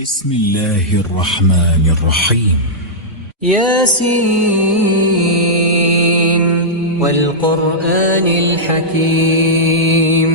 بسم الله الرحمن الرحيم. ياسين والقرآن الحكيم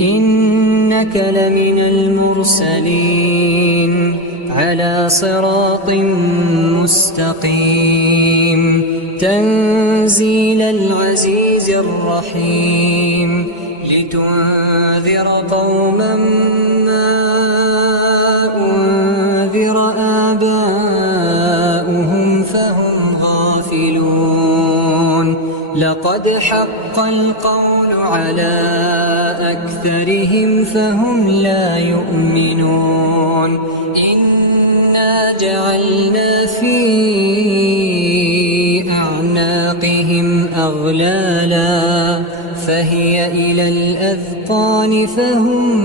إنك لمن المرسلين على صراط مستقيم تنزيل العزيز الرحيم لتنذر قوما ما أنذر آباؤهم فهم غافلون لقد حق القول على أكثرهم فهم لا يؤمنون إنا جعلنا في أعناقهم أغلالا فهي إلى الأذقان فهم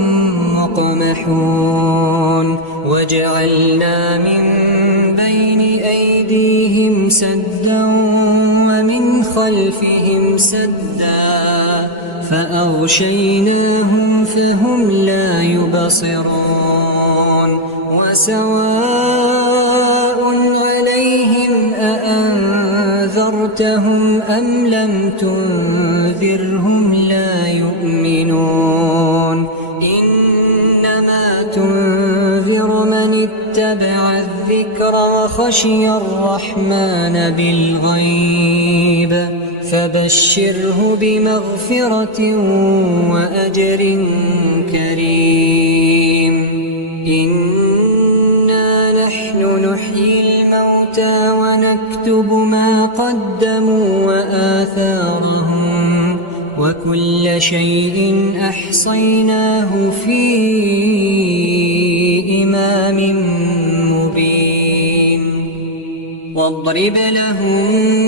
مقمحون وجعلنا من بين أيديهم سدا ومن خلفهم سدا فأغشيناهم فهم لا يبصرون وسواء عليهم أأنذرتهم أم لم تنذرهم لا يؤمنون إنما تنذر من اتبع الذكر وخشي الرحمن بالغيب فبشره بمغفرة وأجر كريم إنا نحن نحيي الموتى ونكتب ما قدموا وآثارهم وكل شيء أحصيناه في إمام مبين واضرب لهم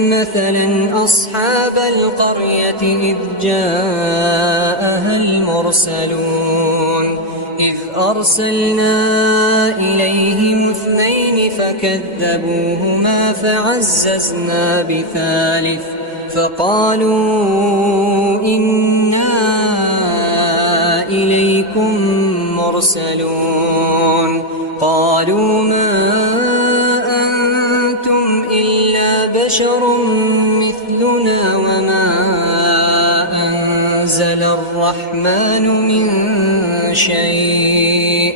مثلا أصحاب القرية إذ جاءها المرسلون إذ أرسلنا إليهم 2 فكذبوهما فعززنا بثالث فقالوا إنا إليكم مرسلون قالوا ما أنتم إلا بشر مثلنا وما أنزل الرحمن من شيء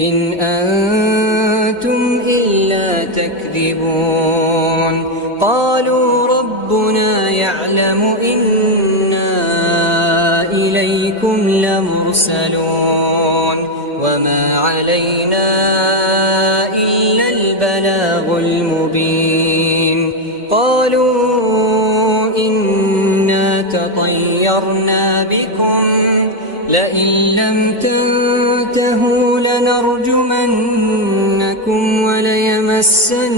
إن أنتم إلا تكذبون قالوا ربنا يعلم إنا إليكم لمرسلون وما علينا إلا البلاغ المبين قالوا إنا تطيرنا بكم لئن لم تنتهوا لنرجمنكم وليمسنكم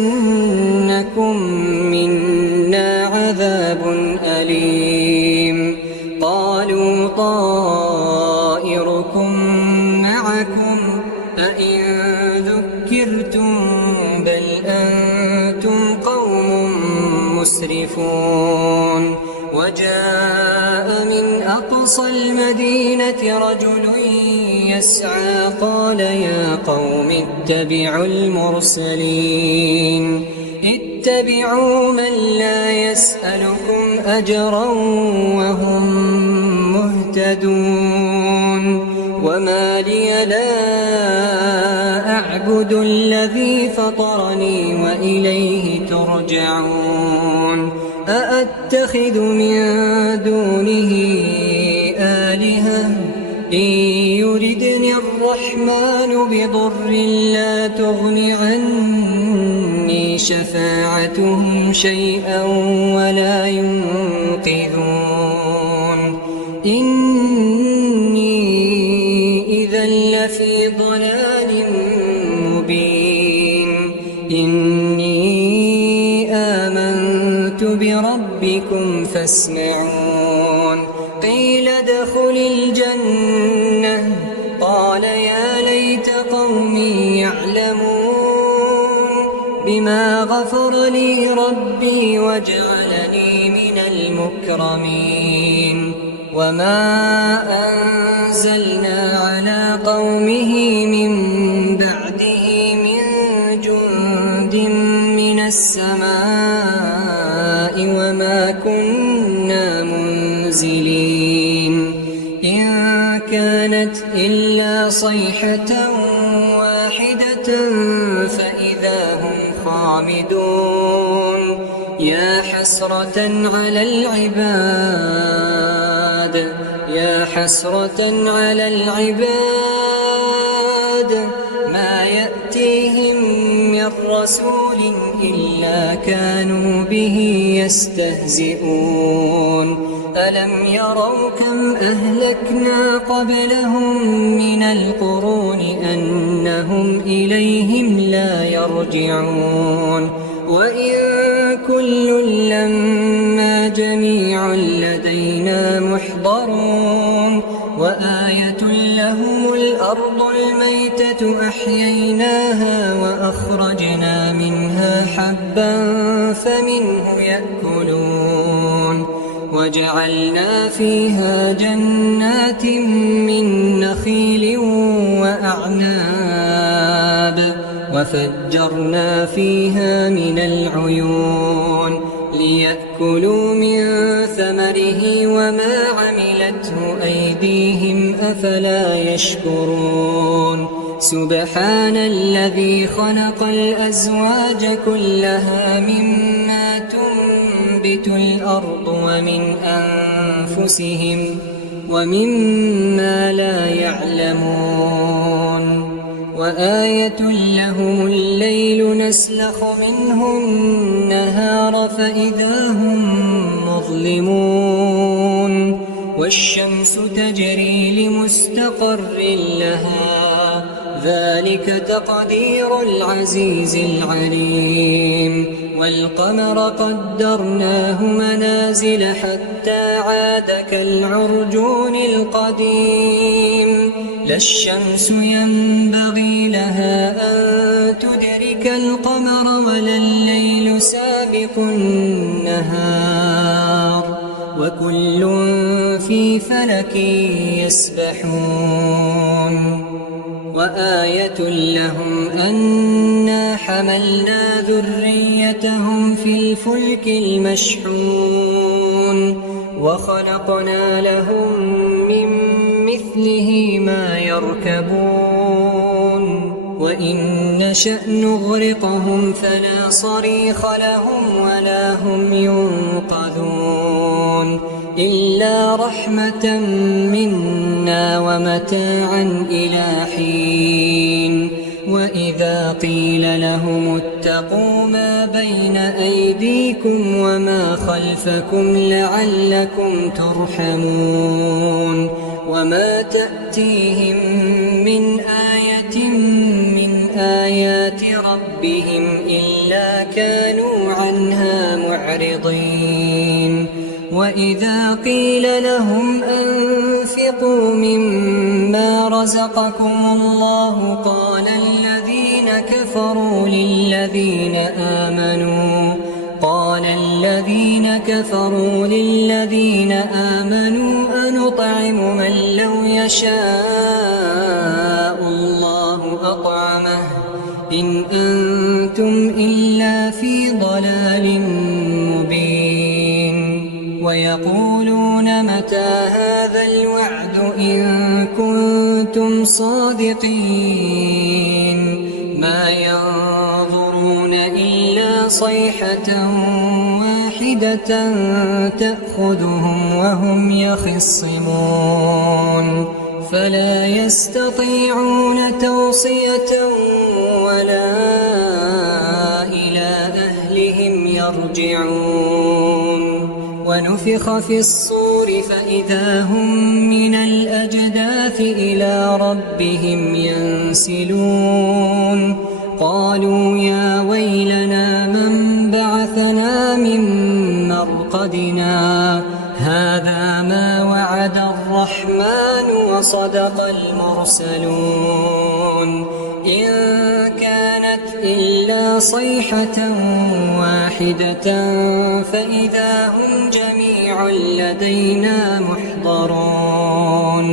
منا عذاب أليم قالوا طائركم معكم أئن ذكرتم بل أنتم قوم مسرفون وجاء من أقصى المدينة رجل يسعى قال يا قوم اتبعوا المرسلين اتبعوا من لا يسألكم أجرا وهم مهتدون وما لي لا أعبد الذي فطرني وإليه ترجعون أأتخذ من دونه آلهة إن يردني الرحمن بضر لا تغن عني شفاعتهم شيئا ولا ينقذون إني إذا لفي ضلال مبين إني آمنت بربكم فاسمعون قيل ادخل الجنة قال يا ليت قومي يعلمون بما غفر لي ربي وجعلني من المكرمين وما أنزلنا على قومه من بعده من السماء وما كنا منزلين إن كانت إلا صيحة واحدة فإذا هم خامدون يا حسرة على العباد يا حسرة على العباد ما يأتيهم من رسول إلا كانوا به يستهزئون ألم يروا كم أهلكنا قبلهم من القرون أنهم إليهم لا يرجعون وإن كل لما جميع لدينا محضرون وآية لهم الأرض الميتة أحييناها وأخرجنا منها حبا فمنه يأكلون وجعلنا فيها جنات من نخيل وأعناب وفجرنا فيها من العيون ليأكلوا من ثمره وما عملته أيديهم أفلا يشكرون سبحان الذي خلق الأزواج كلها مما تنبت الأرض ومن أنفسهم ومما لا يعلمون وآية لهم الليل نسلخ منه النهار فإذا هم مظلمون والشمس تجري لمستقر لها ذلك تقدير العزيز العليم والقمر قدرناه منازل حتى عاد كالعرجون القديم لا الشمس ينبغي لها أن تدرك القمر ولا الليل سابق النهار وكل في فلك يسبحون وآية لهم أنا حملنا ذريتهم في الفلك المشحون وخلقنا لهم من مثله ما يركبون وإن نشأ نغرقهم فلا صريخ لهم ولا هم ينقذون إلا رحمة منا ومتاعا إلى حين وإذا قيل لهم اتقوا ما بين أيديكم وما خلفكم لعلكم ترحمون وما تأتيهم من آية من آيات ربهم إلا كانوا عنها معرضين وإذا قيل لهم أنفقوا مما رزقكم الله قال الذين كفروا للذين آمنوا أنطعم من لو يشاء الله أطعمه إن أنتم إلا في ضلال مبين ويقولون متى هذا الوعد إن كنتم صادقين ما ينظرون إلا صيحة واحدة تأخذهم وهم يخصمون فلا يستطيعون توصية ولا إلى أهلهم يرجعون ونفخ في الصور فإذا هم من الأجداث إلى ربهم ينسلون قالوا يا ويلنا من بعثنا من مرقدنا هذا ما وعد الرحمن وصدق المرسلون إن كانت إلا صيحة واحدة فإذا هم جميع لدينا محضرون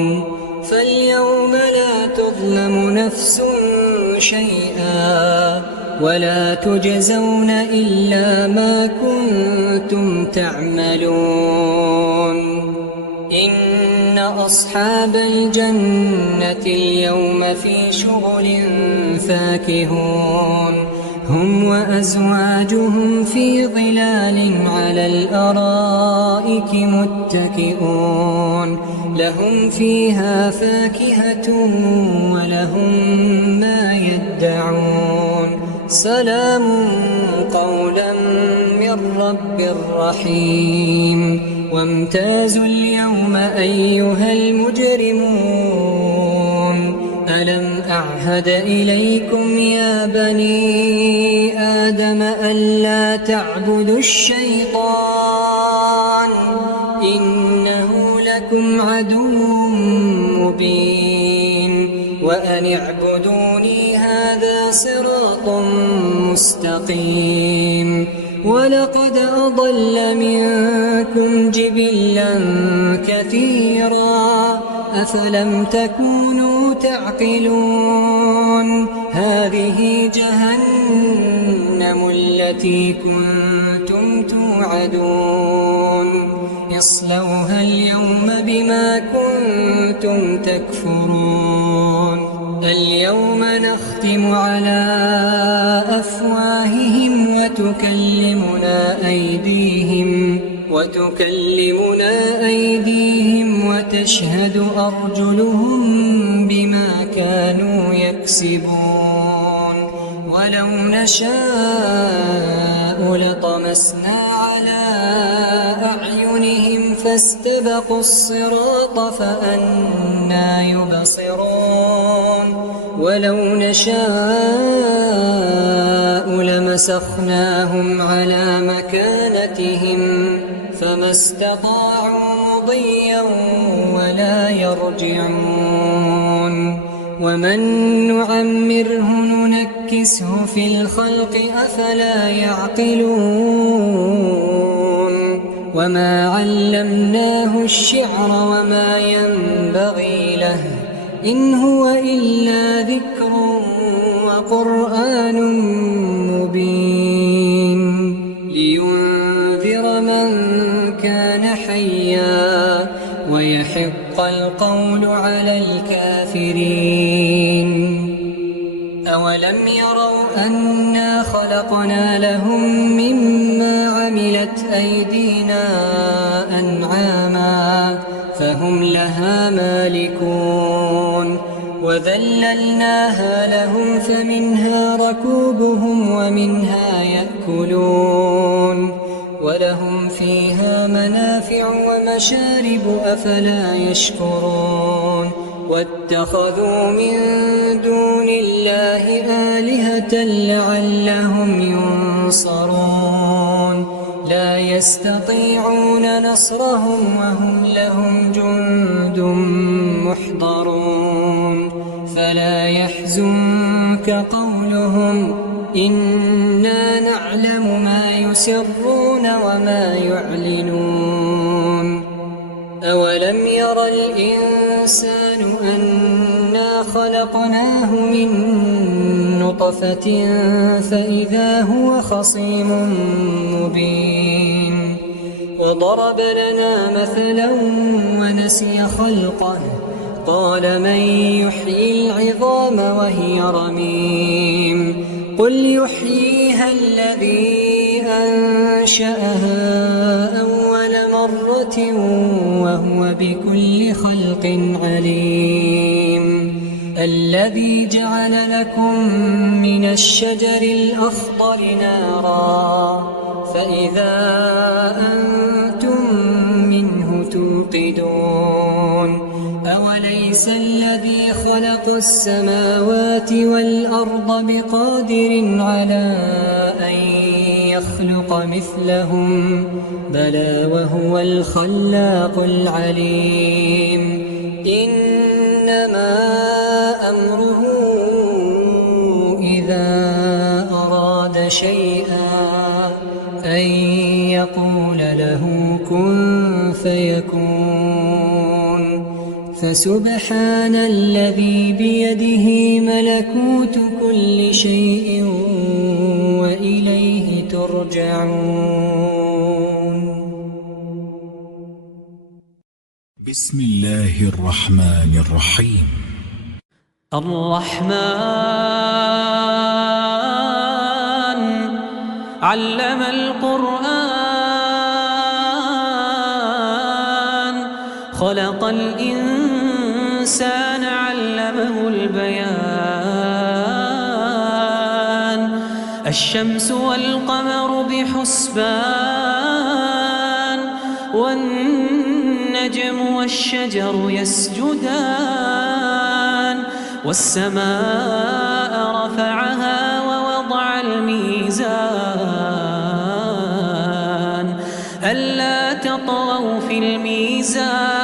فاليوم لا تظلم نفس شيئا ولا تجزون إلا ما كنتم تعملون إن أصحاب الجنة اليوم في شغل فاكهون هم وأزواجهم في ظلال على الأرائك متكئون لهم فيها فاكهة ولهم ما يدعون سلام قولا من رب رحيم وامتازوا اليوم أيها المجرمون ألم أعهد إليكم يا بني آدم ألا تعبدوا الشيطان إنه لكم عدو مبين وأن اعبدوني هذا صراط مستقيم ولقد أضل منكم جبلا كثيرا أفلم تكونوا تعقلون هذه جهنم التي كنتم توعدون اصلوها اليوم بما كنتم تكفرون اليوم نختم على أفواههم وتكلمنا أيديهم وتشهد أرجلهم بما كانوا يكسبون ولو نشاء لطمسنا على أعينهم فاستبقوا الصراط فأنى يبصرون ولو نشاء لمسخناهم على مكانتهم فما استطاعوا مضيا ولا يرجعون ومن نعمره ننكسه في الخلق أفلا يعقلون وما علمناه الشعر وما ينبغي له إن هو إلا ذكر وقرآن مبين لينذر من كان حيا ويحق القول على الكافرين أولم يروا أنا خلقنا لهم مما عملت أيدينا أنعاما فهم لها مالكون وذللناها لهم فمنها ركوبهم ومنها يأكلون ولهم فيها منافع ومشارب أفلا يشكرون واتخذوا من دون الله آلهة لعلهم ينصرون لا يستطيعون نصرهم وهم لهم جند محضرون فلا يحزنك قولهم إنا نعلم ما يسرون وما يعلنون أولم ير الإنسان أنا خلقناه من نطفة فإذا هو خصيم مبين وضرب لنا مثلا ونسي خلقه قال من يحيي العظام وهي رميم قل يحييها الذي أنشأها أول مرة وهو بكل خلق عليم الذي جعل لكم من الشجر الأخضر نارا فإذا أنتم منه توقدون أوليس الذي خلق السماوات والأرض بقادر على أن يخلق مثلهم بلى وهو الخلاق العليم إنما أمره إذا أراد شيئا أن يقول له كن فيكون فسبحان الذي بيده ملكوت كل شيء يرجعون. بسم الله الرحمن الرحيم. الرحمن علم القرآن خلق الإنسان علمه البيان الشمس والقمر بحسبان والنجم والشجر يسجدان والسماء رفعها ووضع الميزان ألا تطغوا في الميزان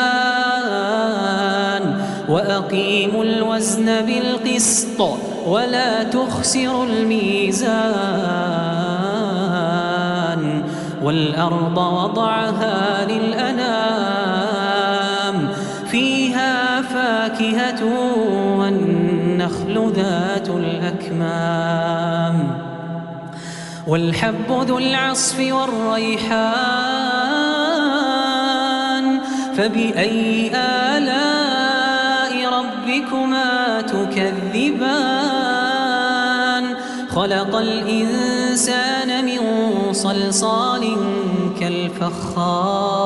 وأقيموا الوزن بالقسط ولا تخسروا الميزان والأرض وضعها للأنام فيها فاكهة والنخل ذات الأكمام والحب ذو العصف والريحان فبأي آلاء ربكما تكذبان خلق الإنسان من صلصال كالفخار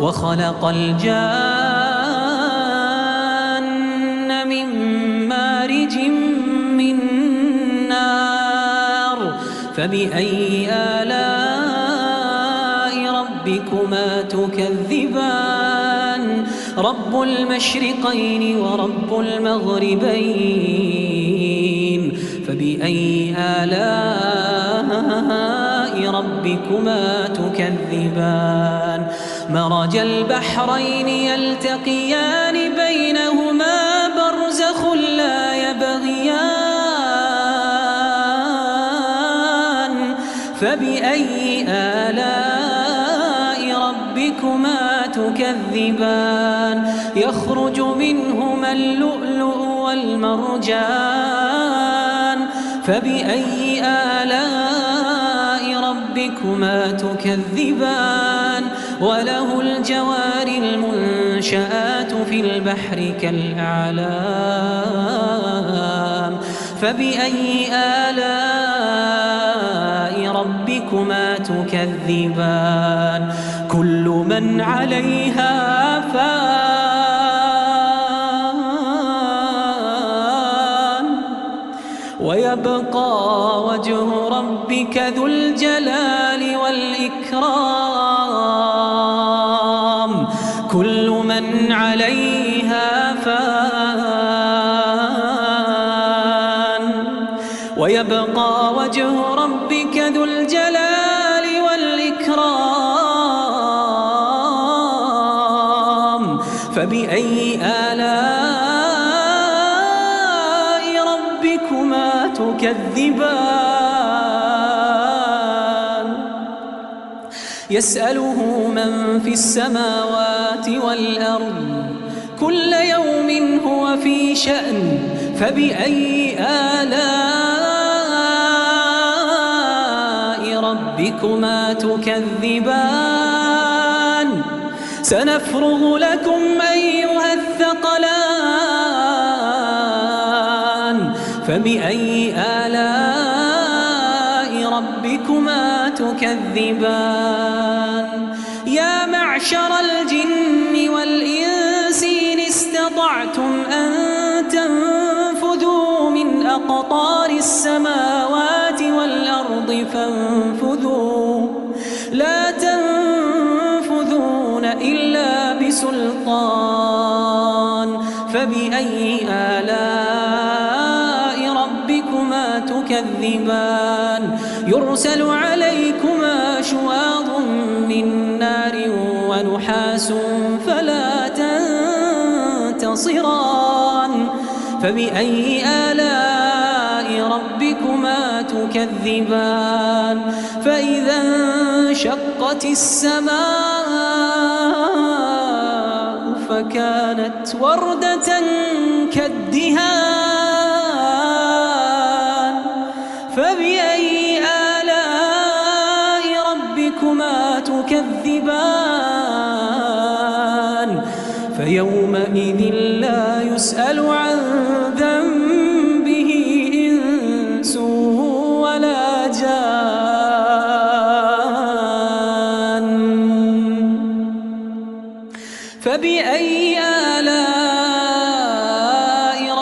وخلق الجان من مارج من نار فبأي آلاء ربكما تكذبان رب المشرقين ورب المغربين فبأي آلاء ربكما تكذبان مرج البحرين يلتقيان بينهما برزخ لا يبغيان فبأي آلاء ربكما تكذبان يخرج منهما اللؤلؤ والمرجان فبأي آلاء ربكما تكذبان وله الجوار المنشآت في البحر كالأعلام فبأي آلاء ربكما تكذبان كل من عليها فان ويبقى وجه ربك ذو الجلال والإكرام كل من عليها فان ويبقى وجه ربك ذو الجلال والإكرام فبأي آلاء ربكما تكذبان يسأله من في السماوات والأرض كل يوم هو في شأن فبأي آلاء ربكما تكذبان سنفرغ لكم أيها الثقلان فبأي آلاء ربكما تكذبان يا معشر الجن والإنس إن استطعتم أن تنفذوا من أقطار السماوات والأرض فانفذوا لا تنفذون إلا بسلطان فبأي آلاء ربكما تكذبان يرسل عليكما شواظ من نار ونحاس فلا تنتصران فبأي آلاء ربكما تكذبان فإذا انشقت السماء فكانت وردة كالدهان فبأي تكذبان فيومئذ لا يسأل عن ذنبه إنس ولا جان فبأي آلاء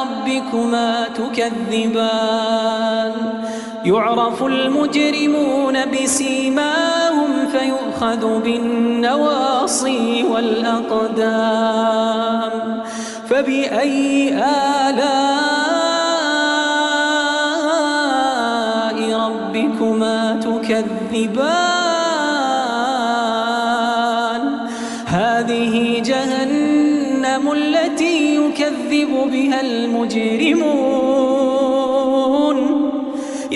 ربكما تكذبان يعرف المجرمون بسيماهم فيؤخذ بالنواصي والأقدام فبأي آلاء ربكما تكذبان هذه جهنم التي يكذب بها المجرمون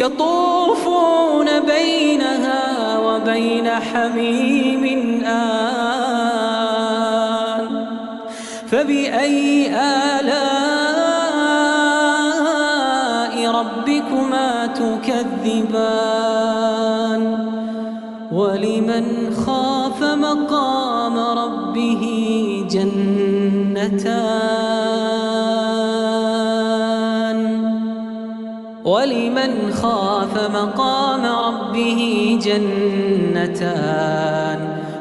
يطوفون بينها وبين حميم آن فبأي آلاء ربكما تكذبان ولمن خاف مقام ربه جنتان ولمن خاف مقام ربه جنتان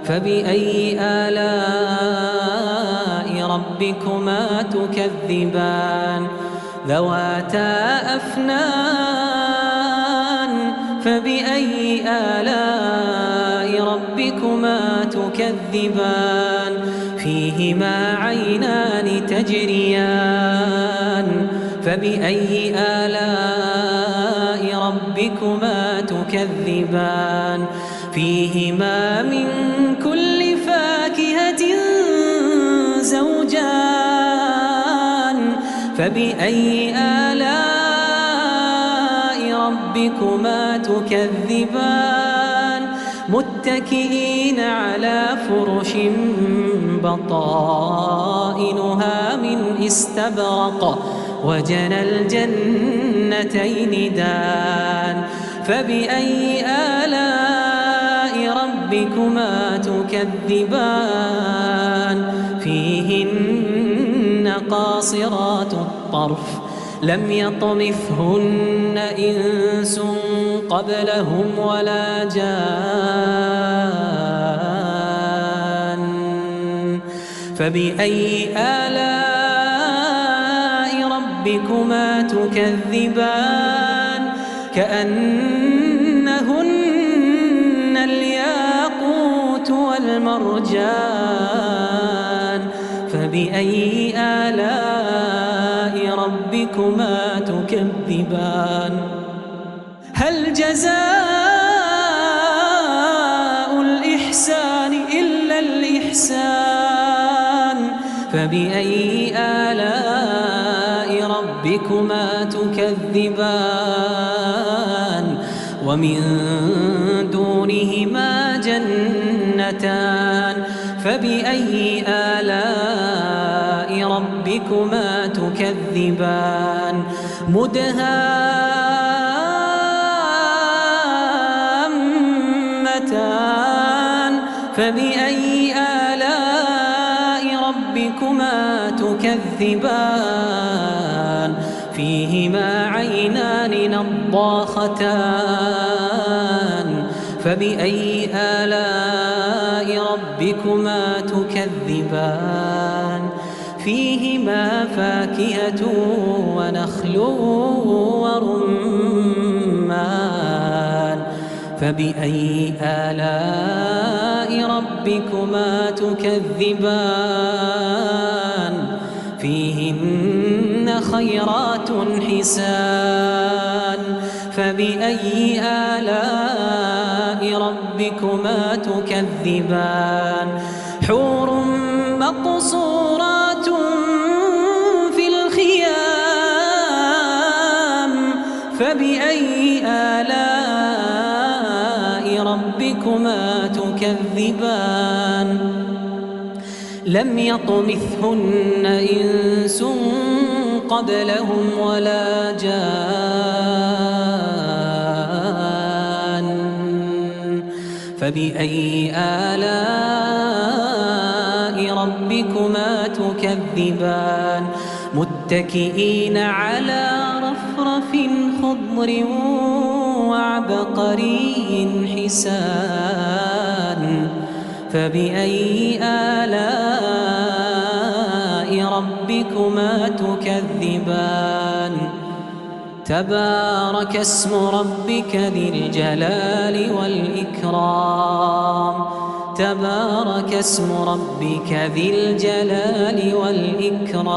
فبأي آلاء ربكما تكذبان ذواتا أفنان فبأي آلاء ربكما تكذبان فيهما عينان تجريان فبأي آلاء ربكما تكذبان فيهما من كل فاكهة زوجان فبأي آلاء ربكما تكذبان متكئين على فرش بطائنها من استبرق وجنى الجنتين دان فبأي آلاء ربكما تكذبان فيهن قاصرات الطرف لم يطمثهن إنس قبلهم ولا جان فبأي آلاء ربكما تكذبان كأنهن الياقوت والمرجان فبأي آلاء ربكما تكذبان هل جزاء الإحسان إلا الإحسان فبأي آلاء ربكما تكذبان ومن دونهما جنتان فبأي آلاء ربكما تكذبان مدهامتان فبأي آلاء ربكما تكذبان فيهما عينان نضاختان فبأي آلاء ربكما تكذبان فيهما فاكهة ونخل ورمان فبأي آلاء ربكما تكذبان فيهن خيرات حسان فبأي آلاء ربكما تكذبان حور مقصورات في الخيام فبأي آلاء ربكما تكذبان لم يطمثهن إنس قبلهم ولا جان فبأي آلاء ربكما تكذبان متكئين على رفرف خضر وعبقري حسان فبأي آلاء ربكما تكذبان تبارك اسم ربك ذي الجلال والإكرام تبارك اسم ربك ذي الجلال والإكرام